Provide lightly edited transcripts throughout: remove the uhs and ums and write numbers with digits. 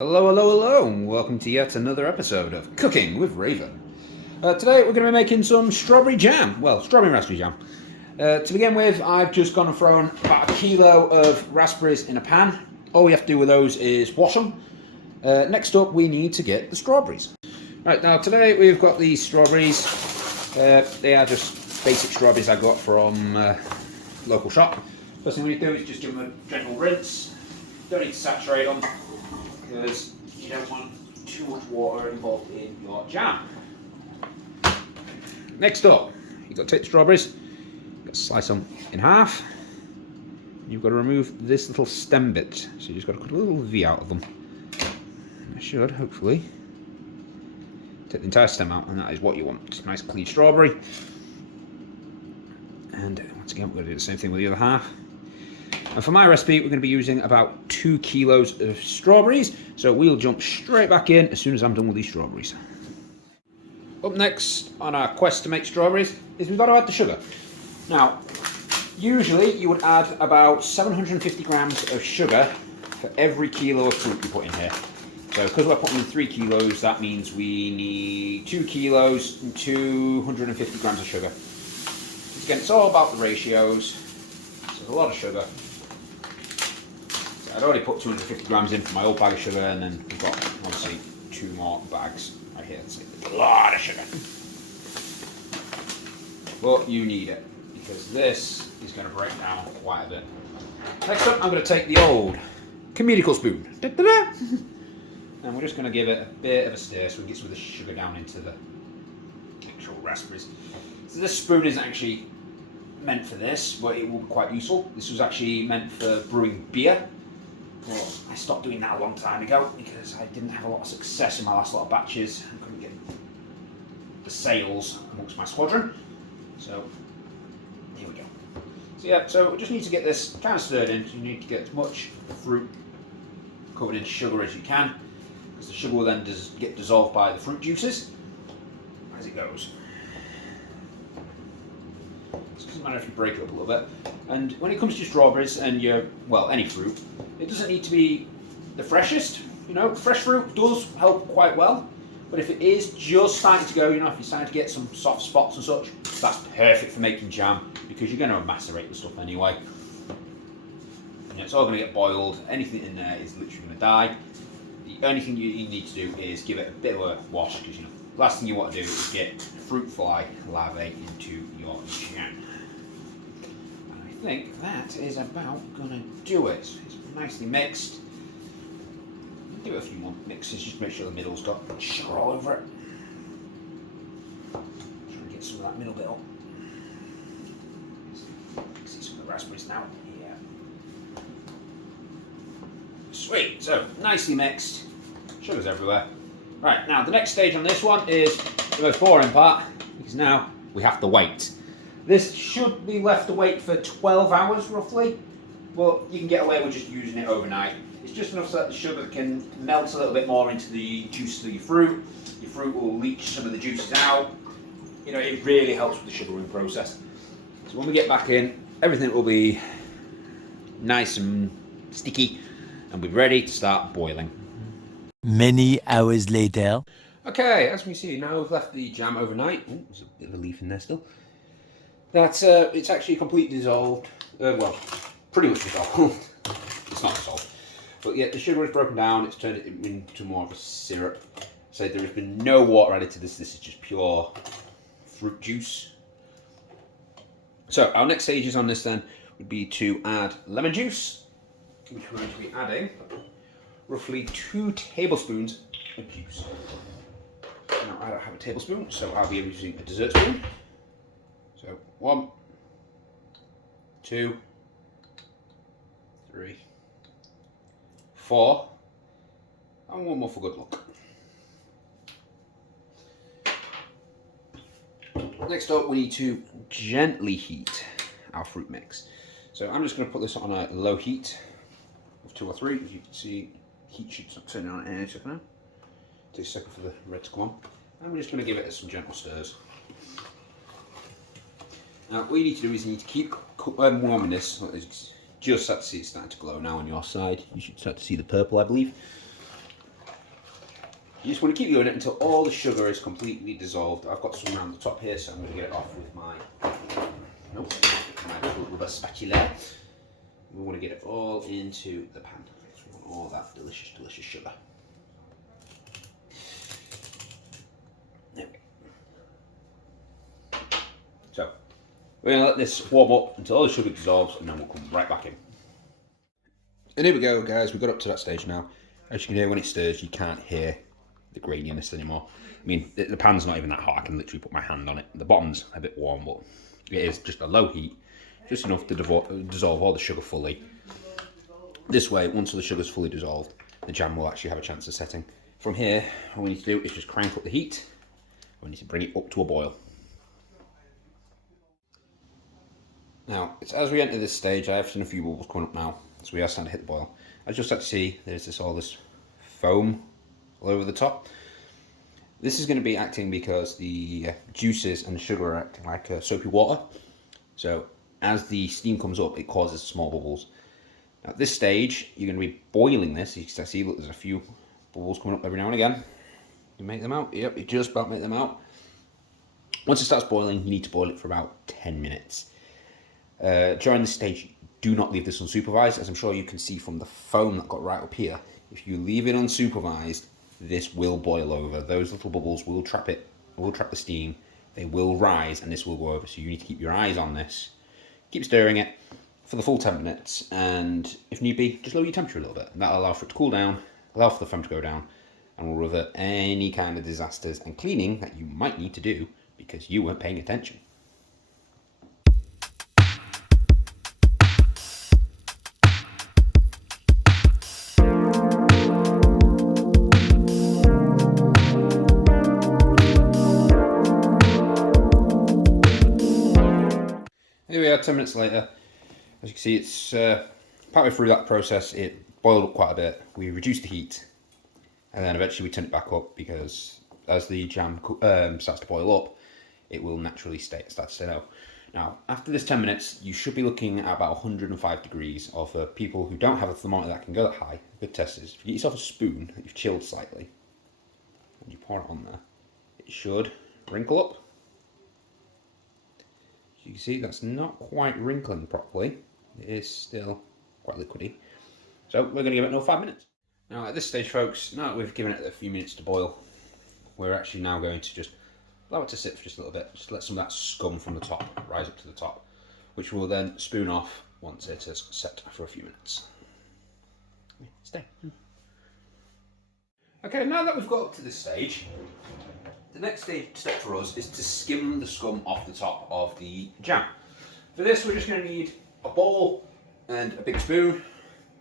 Hello, hello, hello, and welcome to yet another episode of Cooking with Raven. Today we're going to be making some strawberry jam, well, strawberry and raspberry jam. To begin with, I've just gone and thrown about a kilo of raspberries in a pan. All we have to do with those is wash them. Next up, we need to get the strawberries. Right, now today we've got these strawberries. They are just basic strawberries I got from local shop. First thing we need to do is just give them a gentle rinse. Don't need to saturate them, because you don't want too much water involved in your jam. Next up, you've got to take the strawberries, you've got to slice them in half. You've got to remove this little stem bit, so you just got to cut a little V out of them. That should, hopefully, take the entire stem out, and that is what you want. Nice clean strawberry. And once again, we're going to do the same thing with the other half. And for my recipe, we're going to be using about 2 kilos of strawberries, so we'll jump straight back in as soon as I'm done with these strawberries. Up next on our quest to make strawberries is we've got to add the sugar. Now, usually you would add about 750 grams of sugar for every kilo of fruit you put in here. So because we're putting in 3 kilos, that means we need 2 kilos and 250 grams of sugar. Again, it's all about the ratios. So there's a lot of sugar. I'd already put 250 grams in for my old bag of sugar, and then we've got obviously 2 more bags right here. It's a lot of sugar. But you need it, because this is going to break down quite a bit. Next up, I'm going to take the old comedical spoon. Da-da-da. And we're just going to give it a bit of a stir so we can get some of the sugar down into the actual raspberries. So this spoon isn't actually meant for this, but it will be quite useful. This was actually meant for brewing beer. Well, I stopped doing that a long time ago because I didn't have a lot of success in my last lot of batches. I couldn't get the sales amongst my squadron. So, here we go. So yeah, so we just need to get this kind of stirred in. So you need to get as much fruit covered in sugar as you can, because the sugar will then get dissolved by the fruit juices as it goes. It doesn't matter if you break it up a little bit. And when it comes to strawberries and any fruit, it doesn't need to be the freshest. You know, fresh fruit does help quite well. But if it is just starting to go, if you're starting to get some soft spots and such, that's perfect for making jam, because you're going to macerate the stuff anyway. It's all going to get boiled. Anything in there is literally going to die. The only thing you need to do is give it a bit of a wash, because the last thing you want to do is get fruit fly larvae into your jam. I think that is about gonna do it. It's nicely mixed. Give it a few more mixes just to make sure the middle's got sugar all over it. Trying to get some of that middle bit up. See some of the raspberries now. Yeah. Sweet. So nicely mixed. Sugar's everywhere. Right, now the next stage on this one is the most boring part, because now we have to wait. This should be left to wait for 12 hours roughly, but you can get away with just using it overnight. It's just enough so that the sugar can melt a little bit more into the juices of your fruit. Your fruit will leach some of the juices out. It really helps with the sugaring process. So when we get back in, everything will be nice and sticky and be ready to start boiling. Many hours later. Okay, as we see, now we've left the jam overnight. Oh, there's a bit of a leaf in there still. It's actually completely dissolved. Pretty much dissolved. It's not dissolved. But yeah, the sugar is broken down. It's turned it into more of a syrup. So there has been no water added to this. This is just pure fruit juice. So our next stages on this then would be to add lemon juice, which we're going to be adding roughly 2 tablespoons of juice. Now I don't have a tablespoon, so I'll be using a dessert spoon. So 1, 2, 3, 4, and 1 more for good luck. Next up, we need to gently heat our fruit mix. So I'm just going to put this on a low heat of 2 or 3. As you can see, heat should start turning on any second now. Takes a second for the red to come on. And we're just going to give it some gentle stirs. Now, what you need to do is you need to keep warming this. Just start to see it starting to glow now on your side. You should start to see the purple, I believe. You just want to keep doing it until all the sugar is completely dissolved. I've got some around the top here, so I'm going to get it off with my little rubber spatula. We want to get it all into the pan. So we want all that delicious, delicious sugar. There we go. So we're going to let this warm up until all the sugar dissolves, and then we'll come right back in. And here we go, guys. We've got up to that stage now. As you can hear, when it stirs, you can't hear the graininess anymore. I mean, the pan's not even that hot. I can literally put my hand on it. The bottom's a bit warm, but it is just a low heat, just enough to dissolve all the sugar fully. This way, once all the sugar's fully dissolved, the jam will actually have a chance of setting. From here, all we need to do is just crank up the heat. We need to bring it up to a boil. Now, it's as we enter this stage, I have seen a few bubbles coming up now, so we are starting to hit the boil. As you'll start to see, there's all this foam all over the top. This is going to be acting because the juices and the sugar are acting like soapy water. So as the steam comes up, it causes small bubbles. Now, at this stage, you're going to be boiling this. You can see, look, there's a few bubbles coming up every now and again. You make them out. Yep, you just about make them out. Once it starts boiling, you need to boil it for about 10 minutes. During this stage, do not leave this unsupervised, as I'm sure you can see from the foam that got right up here. If you leave it unsupervised, this will boil over. Those little bubbles will trap it, will trap the steam. They will rise, and this will go over. So you need to keep your eyes on this. Keep stirring it for the full 10 minutes, and if need be, just lower your temperature a little bit. And that'll allow for it to cool down, allow for the foam to go down, and will revert any kind of disasters and cleaning that you might need to do because you weren't paying attention. Here we are 10 minutes later. As you can see, it's partway through that process, it boiled up quite a bit. We reduced the heat, and then eventually we turned it back up because as the jam starts to boil up, it will naturally start to stay low. Now, after this 10 minutes, you should be looking at about 105 degrees. Or for people who don't have a thermometer that can go that high, a good test is if you get yourself a spoon that you've chilled slightly, and you pour it on there, it should wrinkle up. You can see that's not quite wrinkling properly. It is still quite liquidy. So we're going to give it another 5 minutes. Now at this stage, folks, now that we've given it a few minutes to boil, we're actually now going to just allow it to sit for just a little bit. Just let some of that scum from the top rise up to the top, which will then spoon off once it has set for a few minutes. Stay. Okay, now that we've got up to this stage, the next step for us is to skim the scum off the top of the jam. For this, we're just going to need a bowl and a big spoon,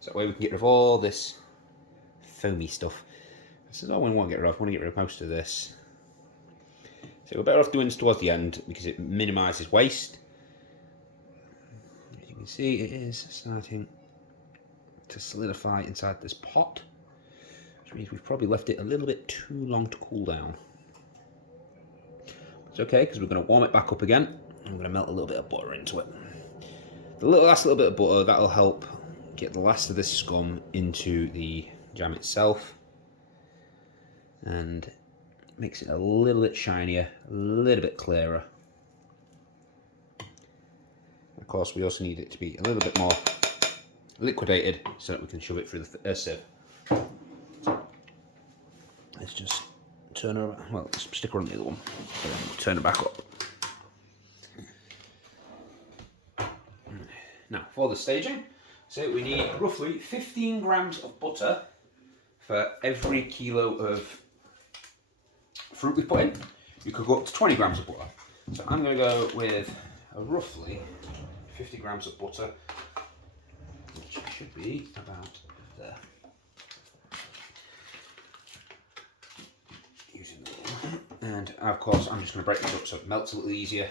so that way we can get rid of all this foamy stuff. This is all we want to get rid of. We want to get rid of most of this. So we're better off doing this towards the end because it minimises waste. As you can see, it is starting to solidify inside this pot, which means we've probably left it a little bit too long to cool down. It's okay because we're going to warm it back up again. I'm going to melt a little bit of butter into it. The last little bit of butter, that'll help get the last of this scum into the jam itself and makes it a little bit shinier, a little bit clearer. Of course, we also need it to be a little bit more liquidated so that we can shove it through the sieve. Let's just turn her around. Well, let's stick her on the other one, and then we'll turn it back up. Now, for the staging, so we need roughly 15 grams of butter for every kilo of fruit we put in. You could go up to 20 grams of butter. So I'm going to go with a roughly 50 grams of butter, which should be about there. Using the one. And of course, I'm just going to break this up so it melts a little easier.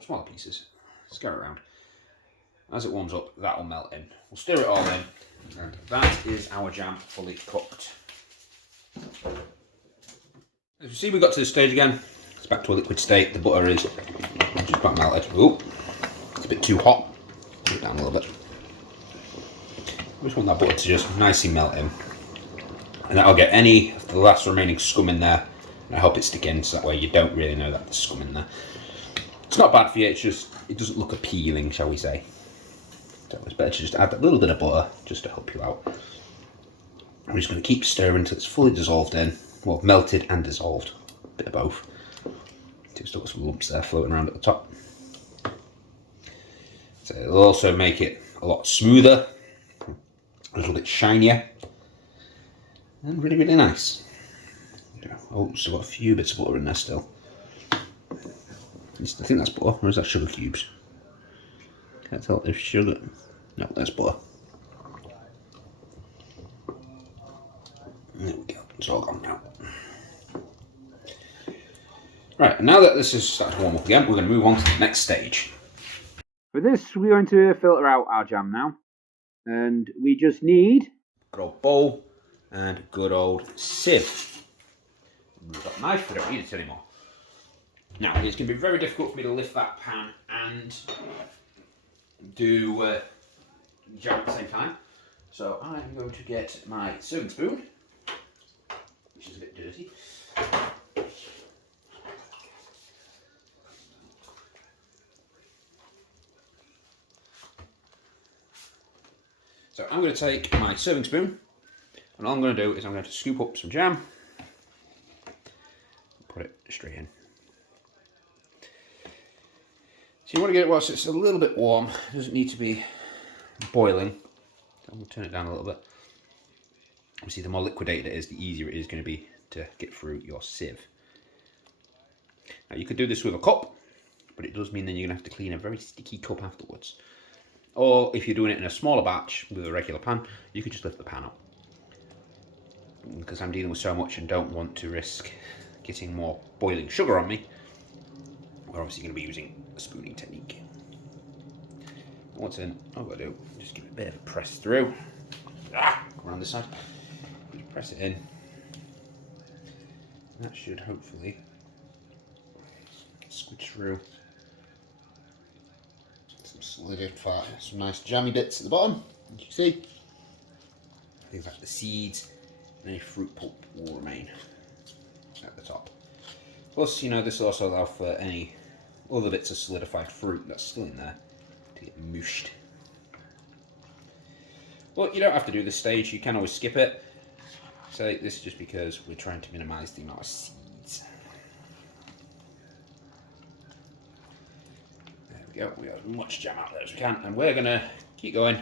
Smaller pieces, stir it around. As it warms up, that will melt in. We'll stir it all in, and that is our jam fully cooked. As you see, we got to this stage again. It's back to a liquid state. The butter is just about melted. Ooh, it's a bit too hot. Put it down a little bit. I just want that butter to just nicely melt in. And that'll get any of the last remaining scum in there, and I hope it stick in, so that way you don't really know that there's scum in there. It's not bad for you, it's just, it doesn't look appealing, shall we say. So it's better to just add a little bit of butter, just to help you out. I'm just going to keep stirring until it's fully dissolved in, well, melted and dissolved, a bit of both. Still got some lumps there floating around at the top. So it'll also make it a lot smoother, a little bit shinier, and really, really nice. Oh, still got a few bits of butter in there still. I think that's butter, or is that sugar cubes? Can't tell if there's sugar. No, that's butter. There we go, it's all gone now. Right, now that this has started to warm up again, we're going to move on to the next stage. For this, we're going to filter out our jam now. And we just need a good old bowl and a good old sieve. We've got a knife, we don't need it anymore. Now, it's going to be very difficult for me to lift that pan and do jam at the same time. So I'm going to get my serving spoon, which is a bit dirty. So I'm going to take my serving spoon, and all I'm going to do is I'm going to scoop up some jam, put it straight in. So you want to get it whilst it's a little bit warm, it doesn't need to be boiling. So I'm going to turn it down a little bit. Obviously the more liquidated it is, the easier it is going to be to get through your sieve. Now you could do this with a cup, but it does mean then you're going to have to clean a very sticky cup afterwards. Or if you're doing it in a smaller batch with a regular pan, you could just lift the pan up. Because I'm dealing with so much and don't want to risk getting more boiling sugar on me, we're obviously going to be using a spooning technique. Once in, all I've got to do is just give it a bit of a press through. Around this side. Just press it in. That should hopefully squidge through. Some solidify, some nice jammy bits at the bottom, as you can see. Things like the seeds and any fruit pulp will remain at the top. Plus, you know, this will also allow for any other bits of solidified fruit that's still in there to get mushed. Well, you don't have to do this stage, you can always skip it. So this is just because we're trying to minimise the amount of seeds. There we go, we got as much jam out there as we can, and we're going to keep going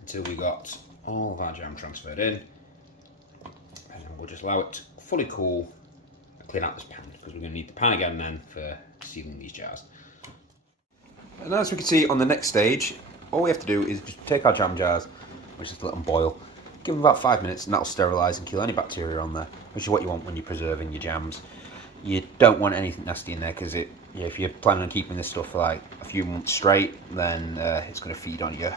until we got all of our jam transferred in. And then we'll just allow it to fully cool and clean out this pan, because we're going to need the pan again then for sealing these jars. And as we can see on the next stage, all we have to do is just take our jam jars, which is let them boil, give them about 5 minutes, and that'll sterilise and kill any bacteria on there, which is what you want when you're preserving your jams. You don't want anything nasty in there, because if you're planning on keeping this stuff for like a few months straight, then it's going to feed on your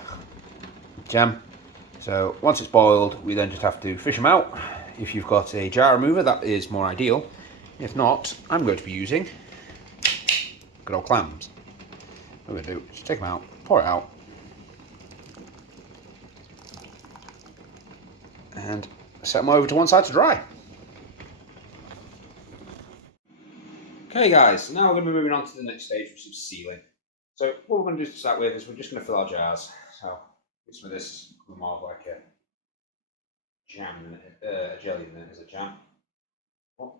jam. So once it's boiled, we then just have to fish them out. If you've got a jar remover, that is more ideal. If not, I'm going to be using good old clams. What we're going to do is take them out, pour it out, and set them over to one side to dry. Okay guys, now we're going to be moving on to the next stage, which is sealing. So what we're going to do to start with is we're just going to fill our jars. So some of this more of like a jam than a jelly than it is a jam. Well,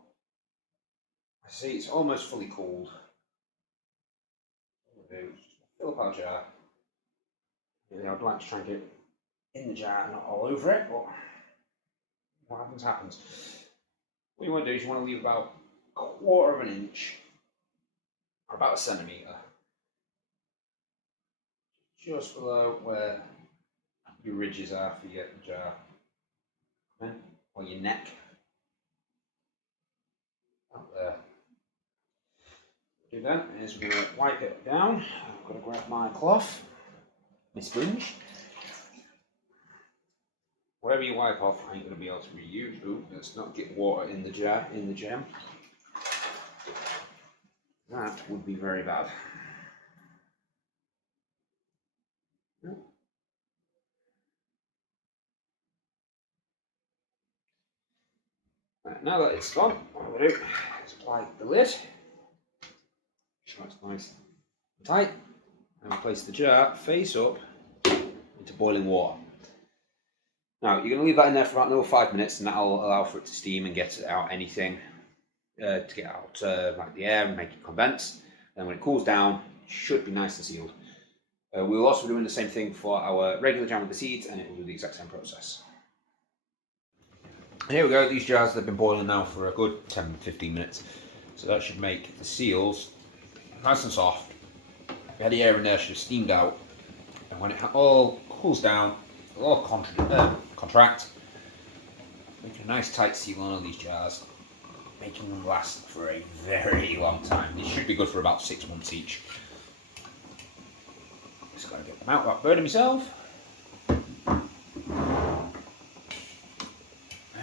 I see it's almost fully cooled. What we'll do is just fill up our jar. Really, I'd like to try and get it in the jar, not all over it, but what happens happens. What you want to do is you want to leave about 1/4 inch, or about 1 centimetre, just below where your ridges are for your jar, or your neck, up there. What we'll do then is we're going to wipe it down. I'm going to grab my cloth, my sponge. Whatever you wipe off, I ain't going to be able to reuse. Ooh, let's not get water in the jar, in the jam. That would be very bad. Right, now that it's gone, what I'm going to do is apply the lid. Sure it's nice and tight. And place the jar face up into boiling water. Now you're going to leave that in there for about another 5 minutes, and that'll allow for it to steam and get out anything to get out like the air and make it condense. And when it cools down, it should be nice and sealed. We'll also be doing the same thing for our regular jam with the seeds, and it will do the exact same process. And here we go. These jars have been boiling now for a good 10-15 minutes, so that should make the seals nice and soft. The air in there should have steamed out, and when it all cools down, it'll all contract, making a nice tight seal on all these jars, making them last for a very long time. These should be good for about 6 months each. Just got to get them out without burning myself.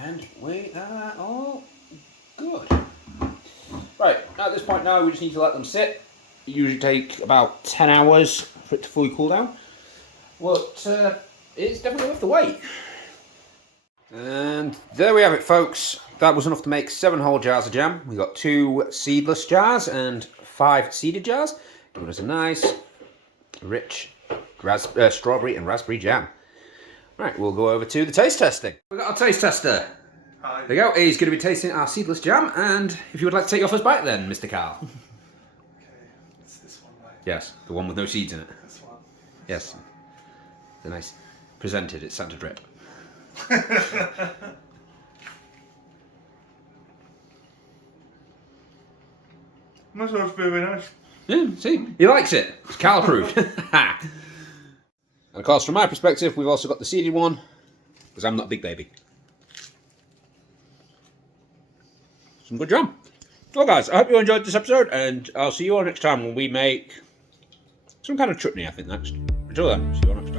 And we are all good. Right, at this point now we just need to let them sit. It usually take about 10 hours for it to fully cool down. But it's definitely worth the wait. And there we have it, folks. That was enough to make 7 whole jars of jam. We got 2 seedless jars and 5 seeded jars, giving us a nice, rich strawberry and raspberry jam. Right, we'll go over to the taste testing. We've got our taste tester. Hi. There you go. He's going to be tasting our seedless jam, and if you would like to take your first bite then, Mr. Carl. Okay, it's this one, right? Yes, the one with no seeds in it. This one. Yes. The nice presented, it's starting to drip. That smells very nice. Yeah, see, he likes it. It's Carl approved. And of course, from my perspective, we've also got the seeded one, because I'm not a big baby. Some good jam. Well, guys, I hope you enjoyed this episode, and I'll see you all next time when we make some kind of chutney, I think, next. Until then, see you all next time.